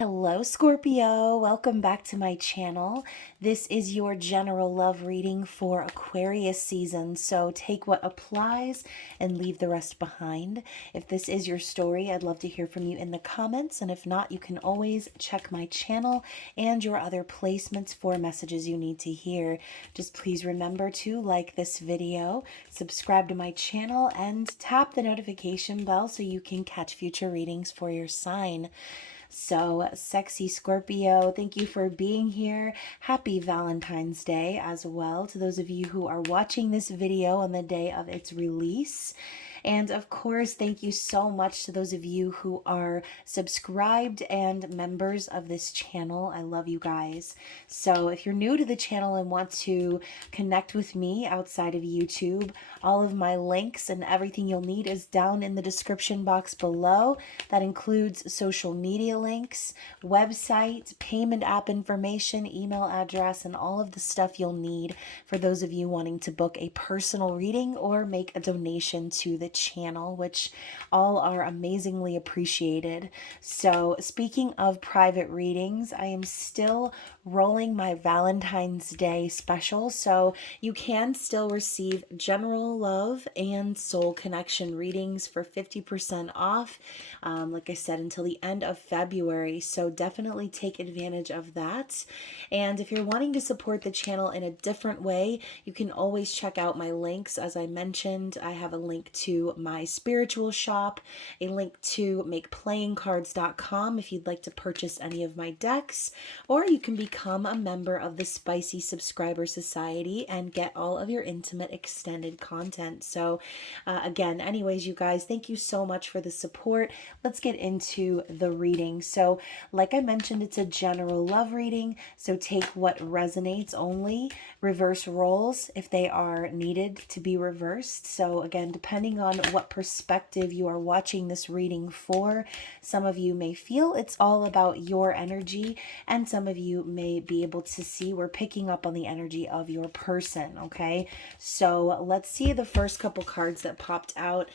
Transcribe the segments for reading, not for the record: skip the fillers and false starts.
Hello, Scorpio. Welcome back to my channel. This is your general love reading for Aquarius season, so take what applies and leave the rest behind. If this is your story, I'd love to hear from you in the comments, and if not, you can always check my channel and your other placements for messages you need to hear. Just please remember to like this video, subscribe to my channel, and tap the notification bell so you can catch future readings for your sign. So, sexy Scorpio, thank you for being here. Happy Valentine's Day as well to those of you who are watching this video on the day of its release. And of course, thank you so much to those of you who are subscribed and members of this channel. I love you guys. So if you're new to the channel and want to connect with me outside of YouTube, all of my links and everything you'll need is down in the description box below. That includes social media links, website, payment app information, email address, and all of the stuff you'll need for those of you wanting to book a personal reading or make a donation to the channel, which all are amazingly appreciated. So speaking of private readings, I am still rolling my Valentine's Day special, so you can still receive general love and soul connection readings for 50% off, like I said, until the end of February, so definitely take advantage of that. And if you're wanting to support the channel in a different way, you can always check out my links. As I mentioned, I have a link to my spiritual shop, a link to makeplayingcards.com if you'd like to purchase any of my decks, or you can become a member of the Spicy Subscriber Society and get all of your intimate extended content. So again, anyways, you guys, thank you so much for the support. Let's get into the reading. So like I mentioned, it's a general love reading, so take what resonates only. Reverse roles if they are needed to be reversed. So again, depending on what perspective you are watching this reading for, some of you may feel it's all about your energy, and some of you may be able to see we're picking up on the energy of your person, okay? So let's see the first couple cards that popped out.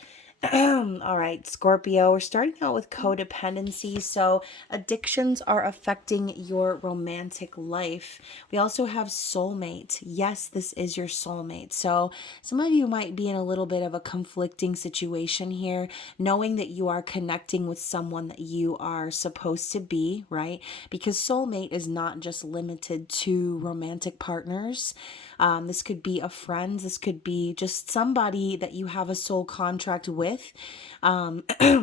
All right, Scorpio, we're starting out with codependency. So addictions are affecting your romantic life. We also have soulmate. Yes, this is your soulmate. So some of you might be in a little bit of a conflicting situation here, knowing that you are connecting with someone that you are supposed to be, right? Because soulmate is not just limited to romantic partners. This could be a friend. This could be just somebody that you have a soul contract with.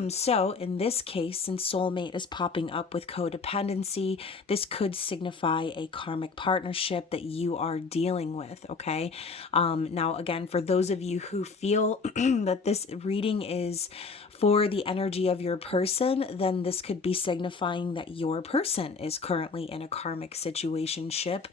So in this case, since soulmate is popping up with codependency, this could signify a karmic partnership that you are dealing with, okay? Now, again, for those of you who feel that this reading is for the energy of your person, then this could be signifying that your person is currently in a karmic situationship.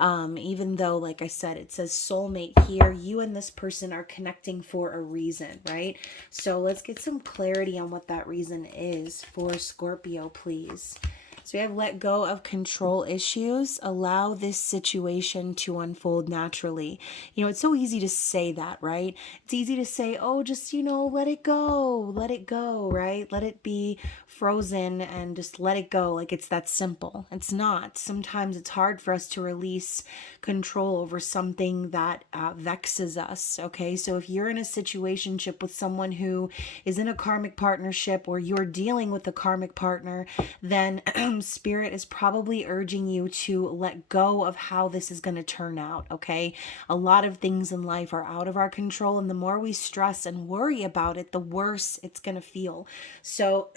Even though, like I said, it says soulmate here, you and this person are connecting for a reason, right? So let's get some clarity on what that reason is for Scorpio, please. So we have let go of control issues, allow this situation to unfold naturally. You know, it's so easy to say that, right? It's easy to say, oh, just, let it go, right? Let it be frozen and just let it go. Like it's that simple. It's not. Sometimes it's hard for us to release control over something that vexes us, okay? So if you're in a situationship with someone who is in a karmic partnership, or you're dealing with a karmic partner, then Spirit is probably urging you to let go of how this is going to turn out, okay? A lot of things in life are out of our control, and the more we stress and worry about it, the worse it's going to feel. So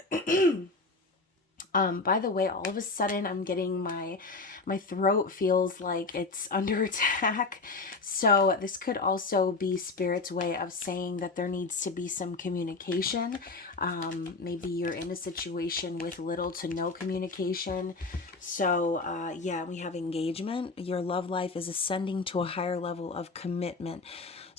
by the way, all of a sudden I'm getting my throat feels like it's under attack. So this could also be Spirit's way of saying that there needs to be some communication. Maybe you're in a situation with little to no communication. So yeah, we have engagement. Your love life is ascending to a higher level of commitment.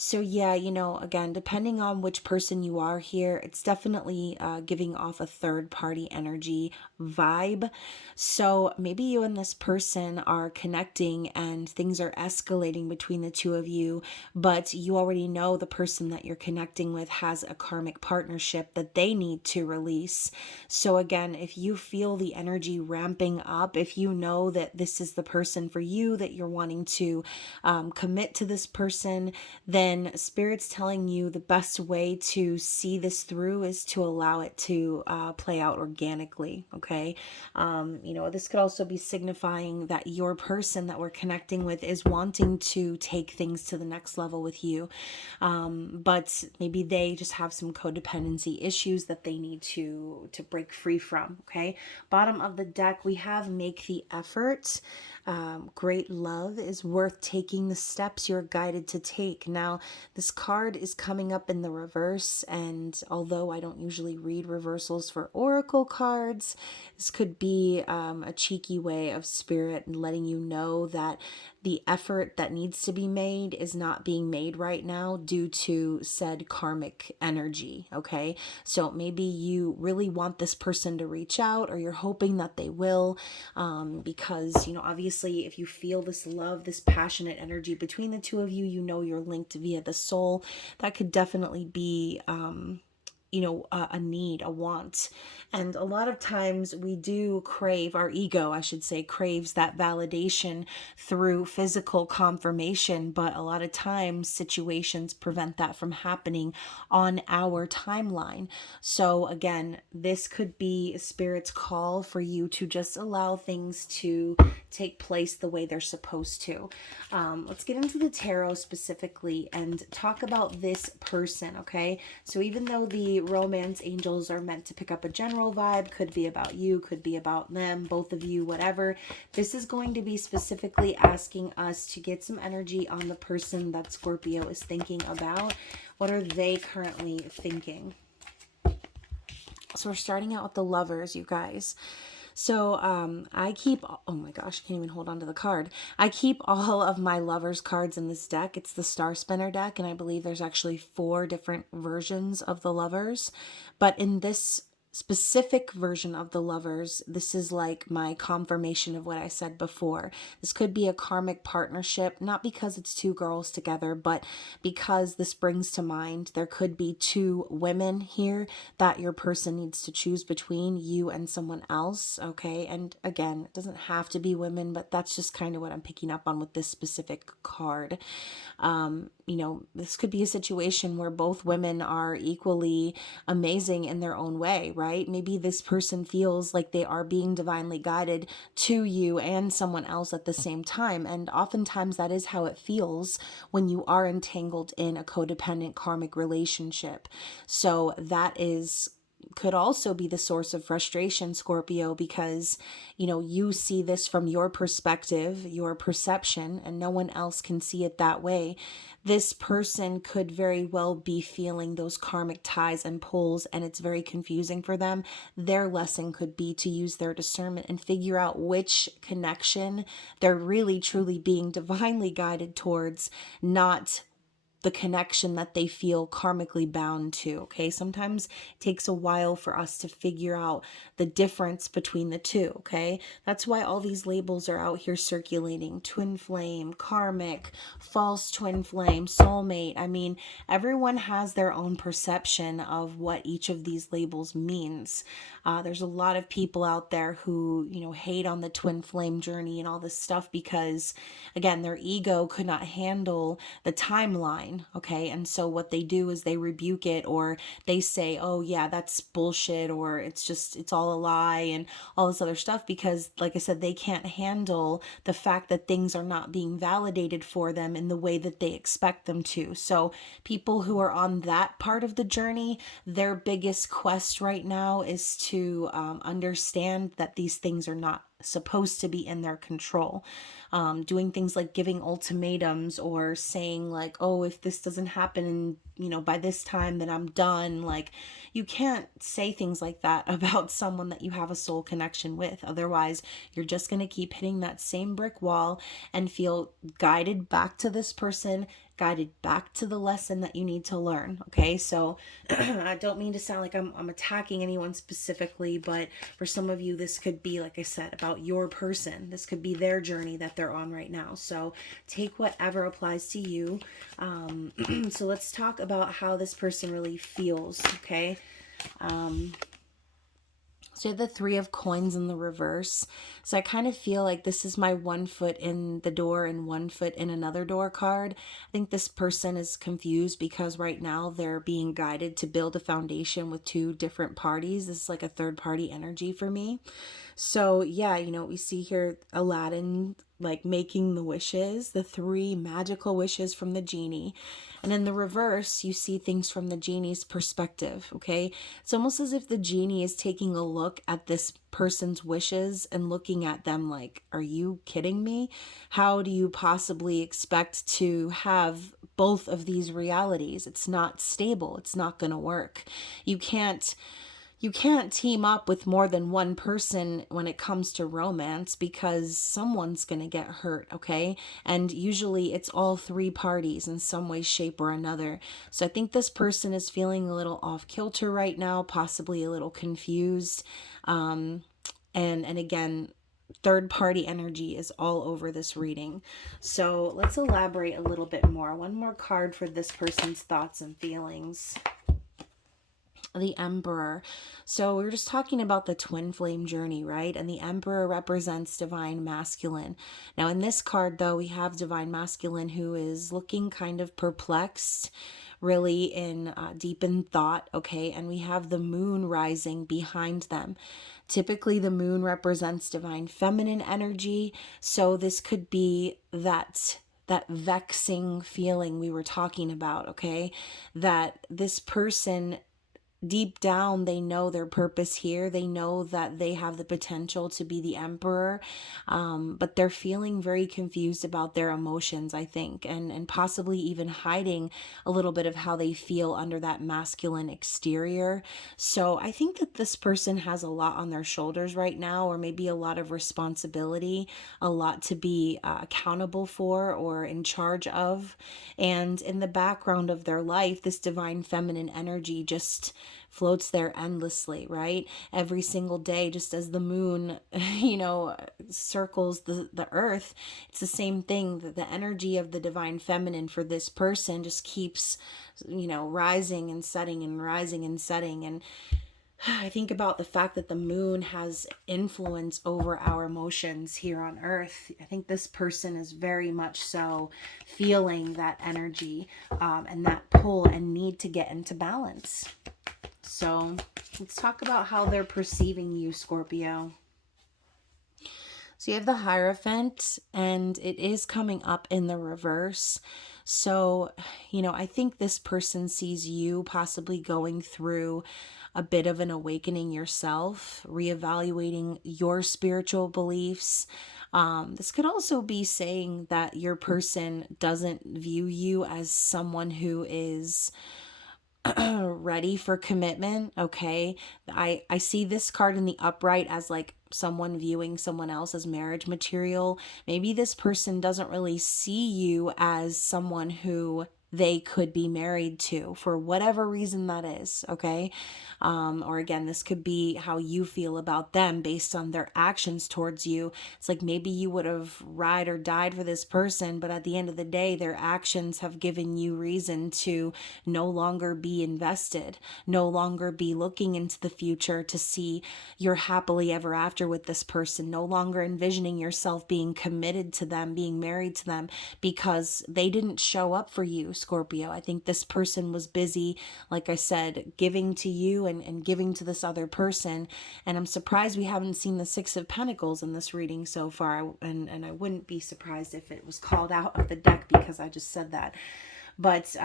So yeah, again, depending on which person you are here, it's definitely giving off a third party energy vibe. So maybe you and this person are connecting and things are escalating between the two of you, but you already know the person that you're connecting with has a karmic partnership that they need to release. So again, if you feel the energy ramping up, if you know that this is the person for you, that you're wanting to commit to this person, then Spirit's telling you the best way to see this through is to allow it to play out organically. Okay. This could also be signifying that your person that we're connecting with is wanting to take things to the next level with you. But maybe they just have some codependency issues that they need to break free from. Okay. Bottom of the deck, we have make the effort. Great love is worth taking the steps you're guided to take. Now, this card is coming up in the reverse, and although I don't usually read reversals for oracle cards, this could be a cheeky way of Spirit letting you know that the effort that needs to be made is not being made right now due to said karmic energy. Okay. So maybe you really want this person to reach out, or you're hoping that they will, because, obviously, if you feel this love, this passionate energy between the two of you, you're linked via the soul. That could definitely be, a need, a want. And a lot of times we do crave, our ego, I should say, craves that validation through physical confirmation. But a lot of times situations prevent that from happening on our timeline. So again, this could be Spirit's call for you to just allow things to take place the way they're supposed to. Let's get into the tarot specifically and talk about this person, okay? So even though the romance angels are meant to pick up a general vibe, could be about you, could be about them, both of you, whatever, this is going to be specifically asking us to get some energy on the person that Scorpio is thinking about. What are they currently thinking? So we're starting out with the lovers, you guys. So I keep, oh my gosh, I can't even hold on to the card. I keep all of my lovers cards in this deck. It's the Star Spinner deck, and I believe there's actually 4 different versions of the lovers. But in this specific version of the lovers, this is like my confirmation of what I said before. This could be a karmic partnership, not because it's 2 girls together, but because this brings to mind there could be 2 women here that your person needs to choose between, you and someone else. Okay. And again, it doesn't have to be women, but that's just kind of what I'm picking up on with this specific card. This could be a situation where both women are equally amazing in their own way, right? Maybe this person feels like they are being divinely guided to you and someone else at the same time. And oftentimes that is how it feels when you are entangled in a codependent karmic relationship. So that could also be the source of frustration, Scorpio, because, you see this from your perspective, your perception, and no one else can see it that way. This person could very well be feeling those karmic ties and pulls, and it's very confusing for them. Their lesson could be to use their discernment and figure out which connection they're really truly being divinely guided towards, not the connection that they feel karmically bound to. Okay. Sometimes it takes a while for us to figure out the difference between the two. Okay. That's why all these labels are out here circulating: twin flame, karmic, false twin flame, soulmate. I mean, everyone has their own perception of what each of these labels means. There's a lot of people out there who, hate on the twin flame journey and all this stuff because, again, their ego could not handle the timeline. Okay. And so what they do is they rebuke it, or they say, oh yeah, that's bullshit, or it's all a lie and all this other stuff, because like I said, they can't handle the fact that things are not being validated for them in the way that they expect them to. So people who are on that part of the journey, their biggest quest right now is to understand that these things are not supposed to be in their control. Doing things like giving ultimatums or saying like, oh, if this doesn't happen, by this time, then I'm done. Like, you can't say things like that about someone that you have a soul connection with. Otherwise, you're just going to keep hitting that same brick wall and feel guided back to this person, guided back to the lesson that you need to learn. Okay, so I don't mean to sound like I'm attacking anyone specifically, but for some of you, this could be, like I said, about your person. This could be their journey that they're on right now. So take whatever applies to you. So let's talk about how this person really feels. Okay. So you have the Three of Coins in the reverse. So I kind of feel like this is my one foot in the door and one foot in another door card. I think this person is confused because right now they're being guided to build a foundation with two different parties. This is like a third party energy for me. So yeah, you know, we see here Aladdin like making the wishes, the three magical wishes from the genie. And in the reverse, you see things from the genie's perspective, okay? It's almost as if the genie is taking a look at this person's wishes and looking at them like, are you kidding me? How do you possibly expect to have both of these realities? It's not stable. It's not going to work. You can't team up with more than one person when it comes to romance because someone's going to get hurt, okay? And usually it's all three parties in some way, shape, or another. So I think this person is feeling a little off kilter right now, possibly a little confused. And again, third party energy is all over this reading. So let's elaborate a little bit more. One more card for this person's thoughts and feelings. The Emperor. So we were just talking about the twin flame journey, right? And the Emperor represents divine masculine. Now in this card though, we have divine masculine who is looking kind of perplexed, really in deep in thought, okay? And we have the moon rising behind them. Typically the moon represents divine feminine energy, so this could be that vexing feeling we were talking about, okay? That this person, deep down, they know their purpose here. They know that they have the potential to be the emperor, but they're feeling very confused about their emotions, I think, and possibly even hiding a little bit of how they feel under that masculine exterior. So I think that this person has a lot on their shoulders right now, or maybe a lot of responsibility, a lot to be accountable for or in charge of. And in the background of their life, this divine feminine energy just floats there endlessly, right? Every single day, just as the moon, circles the earth, it's the same thing. That the energy of the divine feminine for this person just keeps, rising and setting and rising and setting. And I think about the fact that the moon has influence over our emotions here on earth. I think this person is very much so feeling that energy and that pull and need to get into balance. So let's talk about how they're perceiving you, Scorpio. So you have the Hierophant, and it is coming up in the reverse. So, I think this person sees you possibly going through a bit of an awakening yourself, reevaluating your spiritual beliefs. This could also be saying that your person doesn't view you as someone who is ready for commitment. Okay, I see this card in the upright as like someone viewing someone else as marriage material. Maybe this person doesn't really see you as someone who they could be married to for whatever reason that is, okay? Or again, this could be how you feel about them based on their actions towards you. It's like maybe you would have ride or died for this person, but at the end of the day, their actions have given you reason to no longer be invested, no longer be looking into the future to see your happily ever after with this person, no longer envisioning yourself being committed to them, being married to them, because they didn't show up for you, Scorpio. I think this person was busy, like I said, giving to you and giving to this other person. And I'm surprised we haven't seen the Six of Pentacles in this reading so far. And I wouldn't be surprised if it was called out of the deck because I just said that. But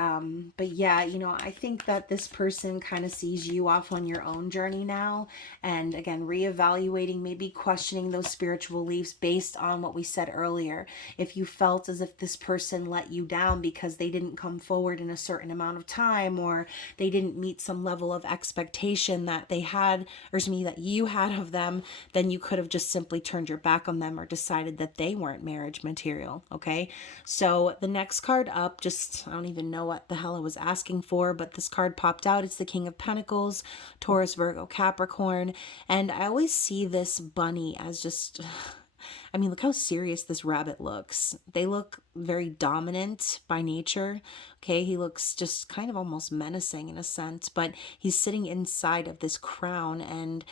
yeah, you know, I think that this person kind of sees you off on your own journey now. And again, reevaluating, maybe questioning those spiritual beliefs based on what we said earlier. If you felt as if this person let you down because they didn't come forward in a certain amount of time, or they didn't meet some level of expectation that they had, or me, that you had of them, then you could have just simply turned your back on them or decided that they weren't marriage material. Okay. So the next card up, just, I don't even know what the hell I was asking for, but this card popped out. It's the King of Pentacles, Taurus, Virgo, Capricorn. And I always see this bunny as just, I mean, look how serious this rabbit looks. They look very dominant by nature. Okay, he looks just kind of almost menacing in a sense, but he's sitting inside of this crown. And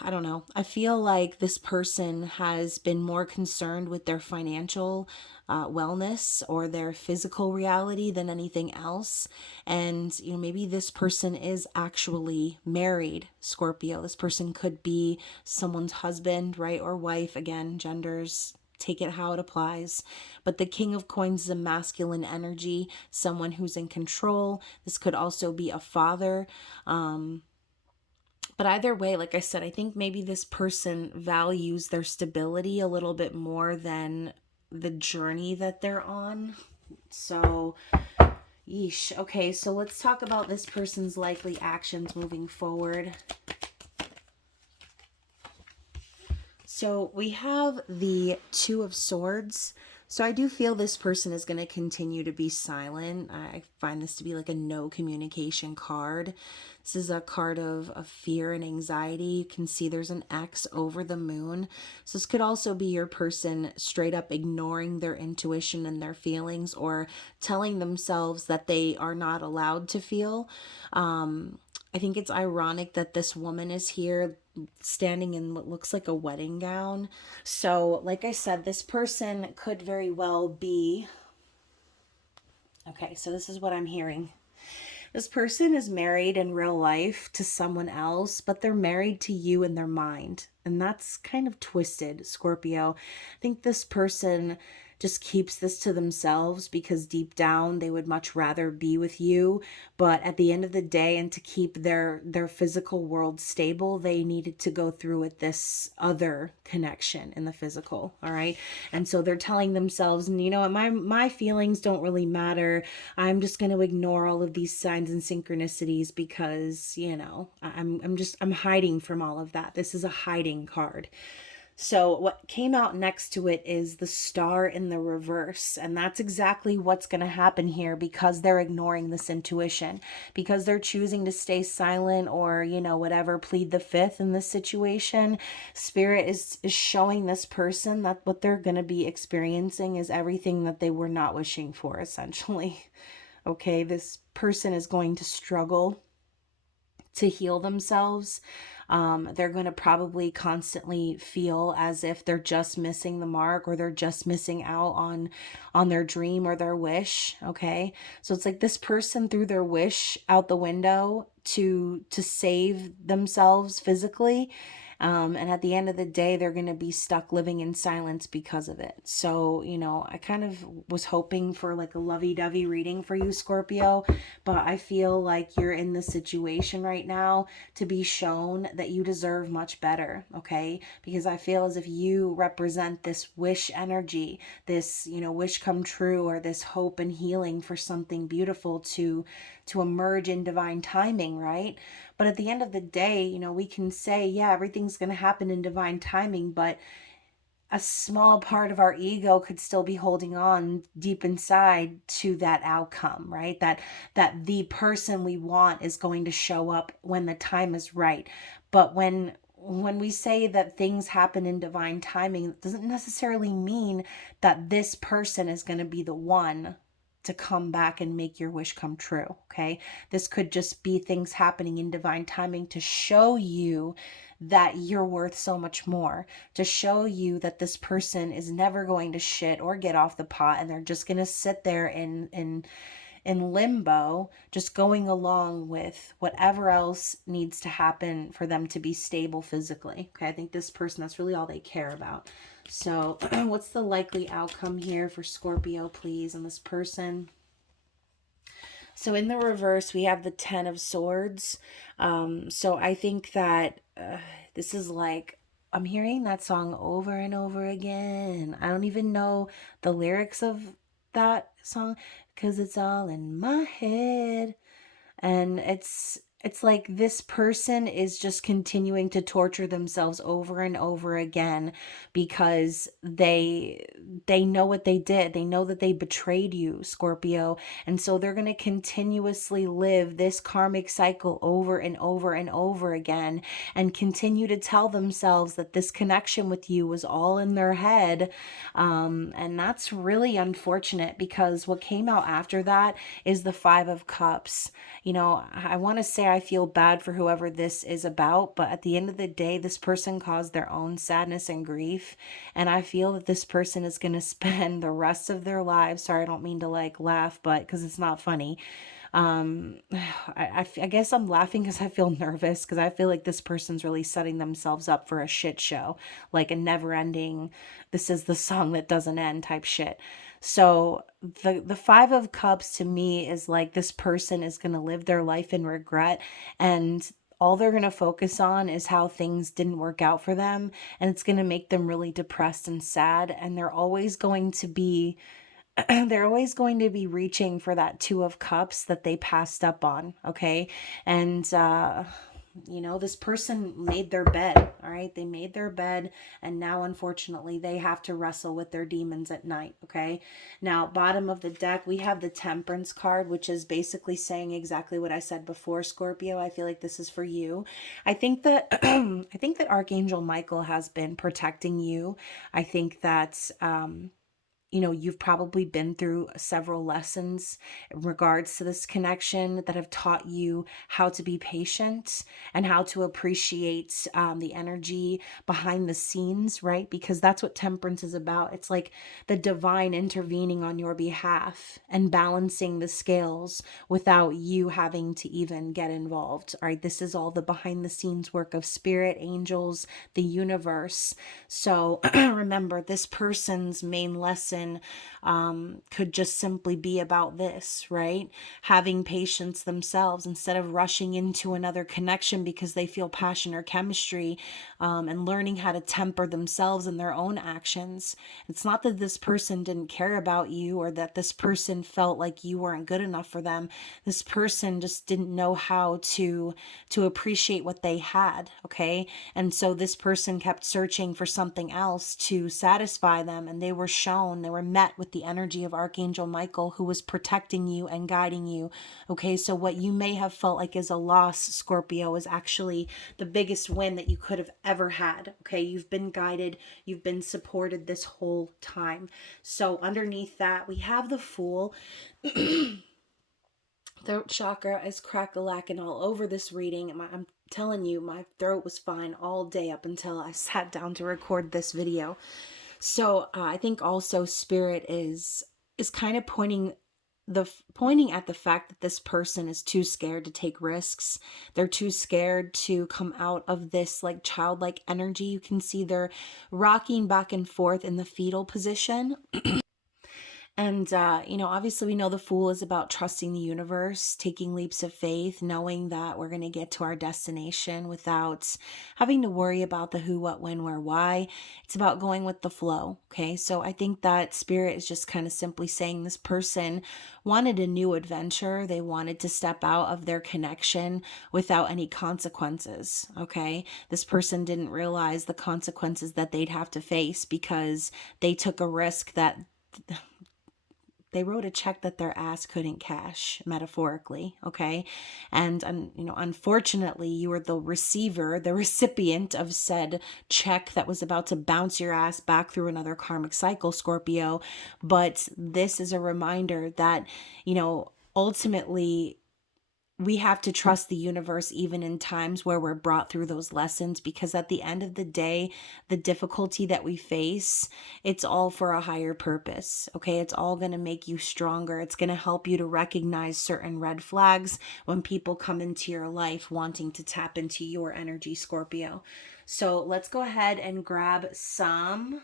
I don't know. I feel like this person has been more concerned with their financial wellness or their physical reality than anything else. And, you know, maybe this person is actually married, Scorpio. This person could be someone's husband, right? Or wife. Again, genders, take it how it applies. But the King of Coins is a masculine energy, someone who's in control. This could also be a father. But either way, like I said, I think maybe this person values their stability a little bit more than the journey that they're on. So, yeesh. Okay, so let's talk about this person's likely actions moving forward. So we have the Two of Swords. So I do feel this person is going to continue to be silent. I find this to be like a no communication card. This is a card of fear and anxiety. You can see there's an X over the moon. So this could also be your person straight up ignoring their intuition and their feelings, or telling themselves that they are not allowed to feel. I think it's ironic that this woman is here standing in what looks like a wedding gown. So, like I said, this person could very well be... Okay, so this is what I'm hearing. This person is married in real life to someone else, but they're married to you in their mind. And that's kind of twisted, Scorpio. I think this person just keeps this to themselves because deep down they would much rather be with you. But at the end of the day, and to keep their physical world stable, they needed to go through with this other connection in the physical. All right. And so they're telling themselves, you know what, my feelings don't really matter. I'm just going to ignore all of these signs and synchronicities because, you know, I'm hiding from all of that. This is a hiding card. So what came out next to it is the Star in the reverse. And that's exactly what's going to happen here, because they're ignoring this intuition, because they're choosing to stay silent, or, you know, whatever, plead the fifth in this situation. Spirit is showing this person that what they're going to be experiencing is everything that they were not wishing for, essentially. Okay, this person is going to struggle to heal themselves. They're going to probably constantly feel as if they're just missing the mark, or they're just missing out on their dream or their wish. Okay. So it's like this person threw their wish out the window to save themselves physically. And at the end of the day, they're going to be stuck living in silence because of it. So, you know, I kind of was hoping for like a lovey-dovey reading for you, Scorpio, but I feel like you're in this situation right now to be shown that you deserve much better, okay? Because I feel as if you represent this wish energy, this, you know, wish come true, or this hope and healing for something beautiful to emerge in divine timing, right? But at the end of the day, you know, we can say, yeah, everything's going to happen in divine timing, but a small part of our ego could still be holding on deep inside to that outcome, right? That the person we want is going to show up when the time is right. But when we say that things happen in divine timing, it doesn't necessarily mean that this person is going to be the one to come back and make your wish come true, okay? This could just be things happening in divine timing to show you that you're worth so much more, to show you that this person is never going to shit or get off the pot, and they're just going to sit there in limbo, just going along with whatever else needs to happen for them to be stable physically. Okay, I think this person, that's really all they care about. So what's the likely outcome here for Scorpio, please, and this person? So in the reverse, we have the Ten of Swords. So I think that this is like, I'm hearing that song over and over again. I don't even know the lyrics of that song because it's all in my head. And it's like this person is just continuing to torture themselves over and over again because they know what they did. They know that they betrayed you, Scorpio, and so they're going to continuously live this karmic cycle over and over and over again and continue to tell themselves that this connection with you was all in their head. And that's really unfortunate because what came out after that is the Five of Cups. You know, I want to say I feel bad for whoever this is about, but at the end of the day, this person caused their own sadness and grief. And I feel that this person is going to spend the rest of their lives. Sorry, I don't mean to like laugh, but because it's not funny. Um, I guess I'm laughing because I feel nervous because I feel like this person's really setting themselves up for a shit show, like a never ending, this is the song that doesn't end type shit. So the Five of Cups to me is like this person is going to live their life in regret, and all they're going to focus on is how things didn't work out for them, and it's going to make them really depressed and sad, and they're always going to be they're always going to be reaching for that Two of Cups that they passed up on, okay? And you know, this person made their bed, all right? They made their bed, and now unfortunately they have to wrestle with their demons at night, okay? Now, bottom of the deck, we have the Temperance card, which is basically saying exactly what I said before, Scorpio. I feel like this is for you. I think that I think that Archangel Michael has been protecting you. I think that you know, you've probably been through several lessons in regards to this connection that have taught you how to be patient and how to appreciate the energy behind the scenes, right? Because that's what temperance is about. It's like the divine intervening on your behalf and balancing the scales without you having to even get involved, all right? This is all the behind the scenes work of spirit, angels, the universe. So remember, this person's main lesson could just simply be about this, right? Having patience themselves instead of rushing into another connection because they feel passion or chemistry, and learning how to temper themselves in their own actions. It's not that this person didn't care about you or that this person felt like you weren't good enough for them. This person just didn't know how to appreciate what they had, okay? And so this person kept searching for something else to satisfy them, and they were met with the energy of Archangel Michael, who was protecting you and guiding you. Okay, so what you may have felt like is a loss, Scorpio, is actually the biggest win that you could have ever had. Okay, you've been guided, you've been supported this whole time. So underneath that, we have the Fool. Throat chakra is crack-a-lacking all over this reading. I'm telling you, my throat was fine all day up until I sat down to record this video. So I think also spirit is kind of pointing at the fact that this person is too scared to take risks. They're too scared to come out of this like childlike energy. You can see they're rocking back and forth in the fetal position. And, you know, obviously we know the Fool is about trusting the universe, taking leaps of faith, knowing that we're going to get to our destination without having to worry about the who, what, when, where, why. It's about going with the flow. Okay. So I think that spirit is just kind of simply saying this person wanted a new adventure. They wanted to step out of their connection without any consequences. Okay. This person didn't realize the consequences that they'd have to face because they took a risk that they wrote a check that their ass couldn't cash, metaphorically, okay? And you know, unfortunately, you were the receiver, the recipient of said check that was about to bounce your ass back through another karmic cycle, Scorpio. But this is a reminder that, you know, ultimately we have to trust the universe even in times where we're brought through those lessons, because at the end of the day, the difficulty that we face, it's all for a higher purpose. Okay, it's all going to make you stronger. It's going to help you to recognize certain red flags when people come into your life wanting to tap into your energy, Scorpio. So let's go ahead and grab some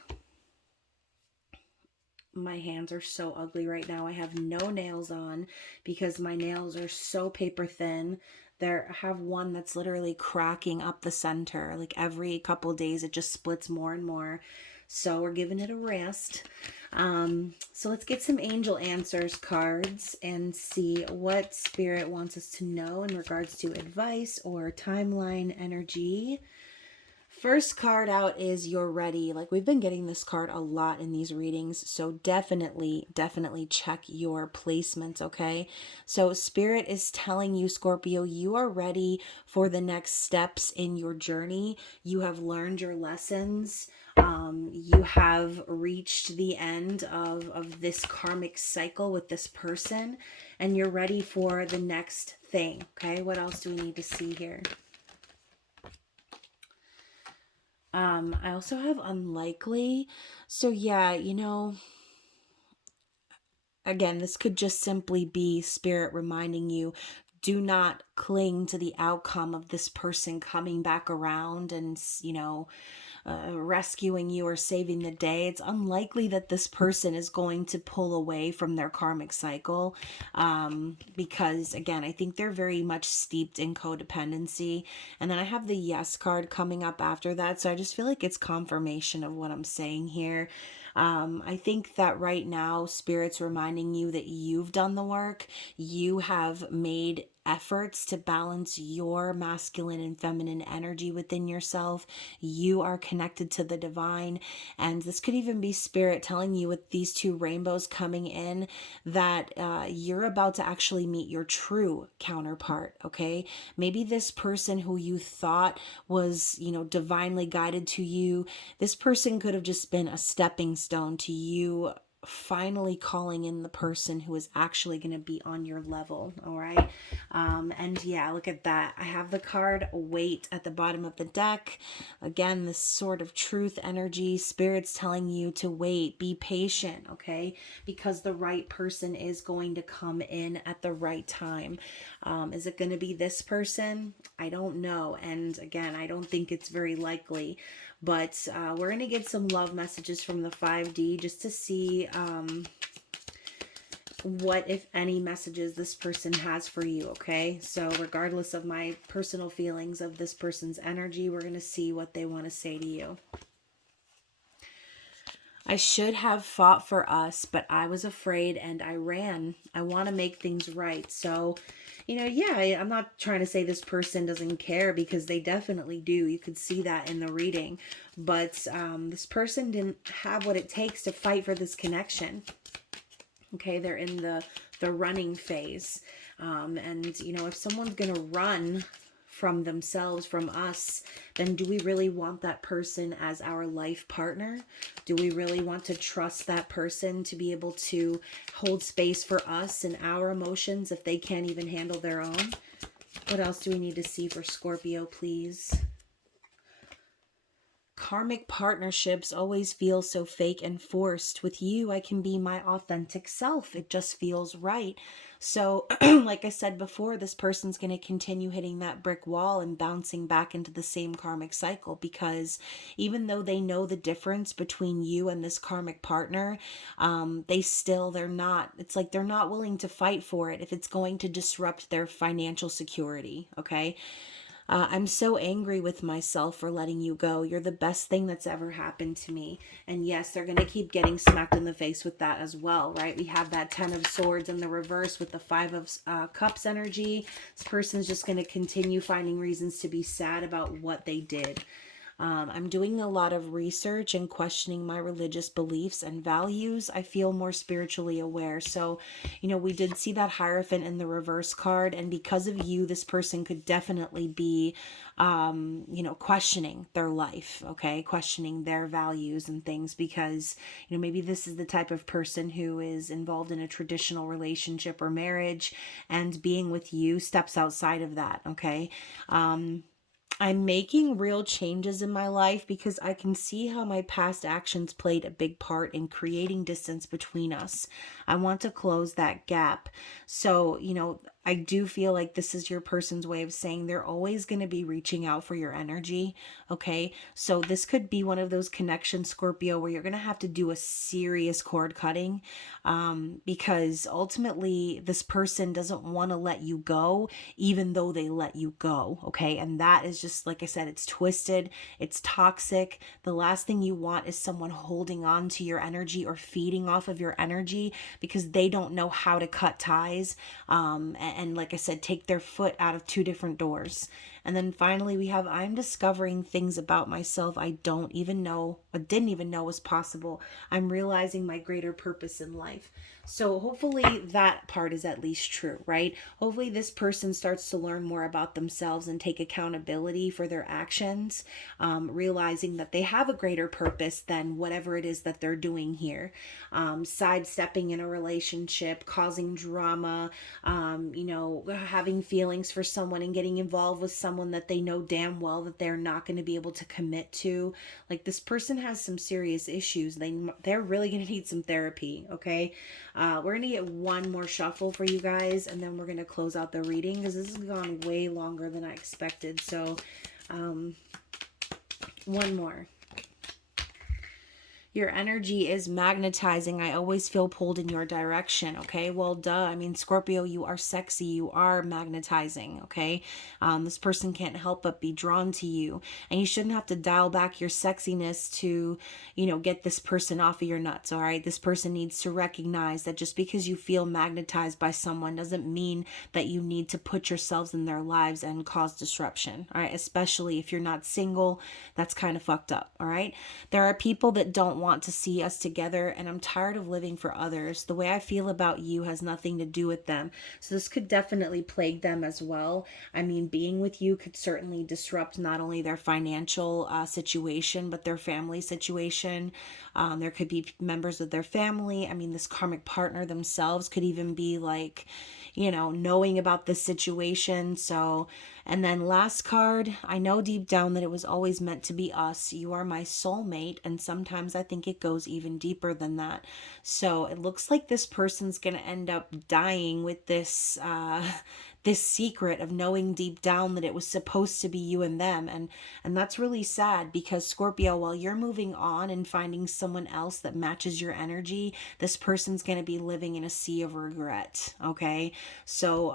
My hands are so ugly right now. I have no nails on because my nails are so paper thin. I have one that's literally cracking up the center. Like every couple days, it just splits more and more. So we're giving it a rest. So let's get some angel answers cards and see what spirit wants us to know in regards to advice or timeline energy. First card out is you're ready. Like, we've been getting this card a lot in these readings, so definitely check your placements, okay? So Spirit is telling you, Scorpio, you are ready for the next steps in your journey. You have learned your lessons. You have reached the end of this karmic cycle with this person, and you're ready for the next thing, okay? What else do we need to see here? I also have unlikely. So yeah, again, this could just simply be spirit reminding you, do not cling to the outcome of this person coming back around and, rescuing you or saving the day. It's unlikely that this person is going to pull away from their karmic cycle, because, again, I think they're very much steeped in codependency. And then I have the yes card coming up after that. So I just feel like it's confirmation of what I'm saying here. I think that right now, Spirit's reminding you that you've done the work. You have made efforts to balance your masculine and feminine energy within yourself. You are connected to the divine. And this could even be Spirit telling you, with these two rainbows coming in, that you're about to actually meet your true counterpart, okay? Maybe this person who you thought was, divinely guided to you, this person could have just been a stepping stone to you finally calling in the person who is actually going to be on your level. All right. And yeah, look at that. I have the card wait at the bottom of the deck. Again, this sort of truth energy. Spirit's telling you to wait, be patient, okay? Because the right person is going to come in at the right time. Is it going to be this person? I don't know. And again, I don't think it's very likely. But we're going to get some love messages from the 5D just to see what, if any, messages this person has for you, okay? So regardless of my personal feelings of this person's energy, we're going to see what they want to say to you. I should have fought for us, but I was afraid and I ran. I want to make things right. So, I'm not trying to say this person doesn't care, because they definitely do. You could see that in the reading. But this person didn't have what it takes to fight for this connection. Okay, they're in the running phase. And, if someone's going to run from themselves, from us, then do we really want that person as our life partner? Do we really want to trust that person to be able to hold space for us and our emotions if they can't even handle their own? What else do we need to see for Scorpio, please? Karmic partnerships always feel so fake and forced. With you, I can be my authentic self. It just feels right. So, like I said before, this person's going to continue hitting that brick wall and bouncing back into the same karmic cycle, because even though they know the difference between you and this karmic partner, they're not, it's like they're not willing to fight for it if it's going to disrupt their financial security, okay? I'm so angry with myself for letting you go. You're the best thing that's ever happened to me. And yes, they're going to keep getting smacked in the face with that as well, right? We have that 10 of Swords in the reverse with the 5 of Cups energy. This person's just going to continue finding reasons to be sad about what they did. I'm doing a lot of research and questioning my religious beliefs and values. I feel more spiritually aware. So, we did see that Hierophant in the reverse card. And because of you, this person could definitely be, questioning their life, okay? Questioning their values and things, because, maybe this is the type of person who is involved in a traditional relationship or marriage, and being with you steps outside of that, okay? I'm making real changes in my life because I can see how my past actions played a big part in creating distance between us. I want to close that gap. So, I do feel like this is your person's way of saying they're always going to be reaching out for your energy. Okay. So this could be one of those connections, Scorpio, where you're going to have to do a serious cord cutting, because ultimately this person doesn't want to let you go, even though they let you go. Okay. And that is just, like I said, it's twisted, it's toxic. The last thing you want is someone holding on to your energy or feeding off of your energy because they don't know how to cut ties. And like I said, take their foot out of two different doors. And then finally, we have I'm discovering things about myself I don't even know, or didn't even know was possible. I'm realizing my greater purpose in life. So hopefully that part is at least true, right? Hopefully this person starts to learn more about themselves and take accountability for their actions, realizing that they have a greater purpose than whatever it is that they're doing here. Sidestepping in a relationship, causing drama, having feelings for someone and getting involved with someone that they know damn well that they're not going to be able to commit to. Like, this person has some serious issues. They're really going to need some therapy. Okay. We're going to get one more shuffle for you guys, and then we're going to close out the reading because this has gone way longer than I expected. So, one more. Your energy is magnetizing. I always feel pulled in your direction. Okay, well, duh. I mean, Scorpio, you are sexy. You are magnetizing. Okay, this person can't help but be drawn to you, and you shouldn't have to dial back your sexiness to, get this person off of your nuts. All right, this person needs to recognize that just because you feel magnetized by someone doesn't mean that you need to put yourselves in their lives and cause disruption. All right, especially if you're not single, that's kind of fucked up. All right, there are people that don't want to see us together, and I'm tired of living for others. The way I feel about you has nothing to do with them. So this could definitely plague them as well. I mean, being with you could certainly disrupt not only their financial situation, but their family situation. There could be members of their family. I mean, this karmic partner themselves could even be like, knowing about this situation. So, and then last card, I know deep down that it was always meant to be us. You are my soulmate, and sometimes I think it goes even deeper than that. So it looks like this person's going to end up dying with this secret of knowing deep down that it was supposed to be you and them. And that's really sad because, Scorpio, while you're moving on and finding someone else that matches your energy, this person's going to be living in a sea of regret. Okay. So,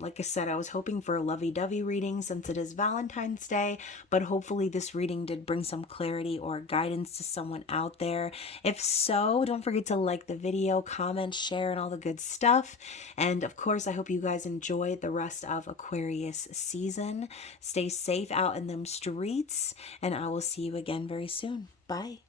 like I said, I was hoping for a lovey-dovey reading since it is Valentine's Day, but hopefully this reading did bring some clarity or guidance to someone out there. If so, don't forget to like the video, comment, share, and all the good stuff. And of course, I hope you guys enjoyed the rest of Aquarius season. Stay safe out in them streets, and I will see you again very soon. Bye.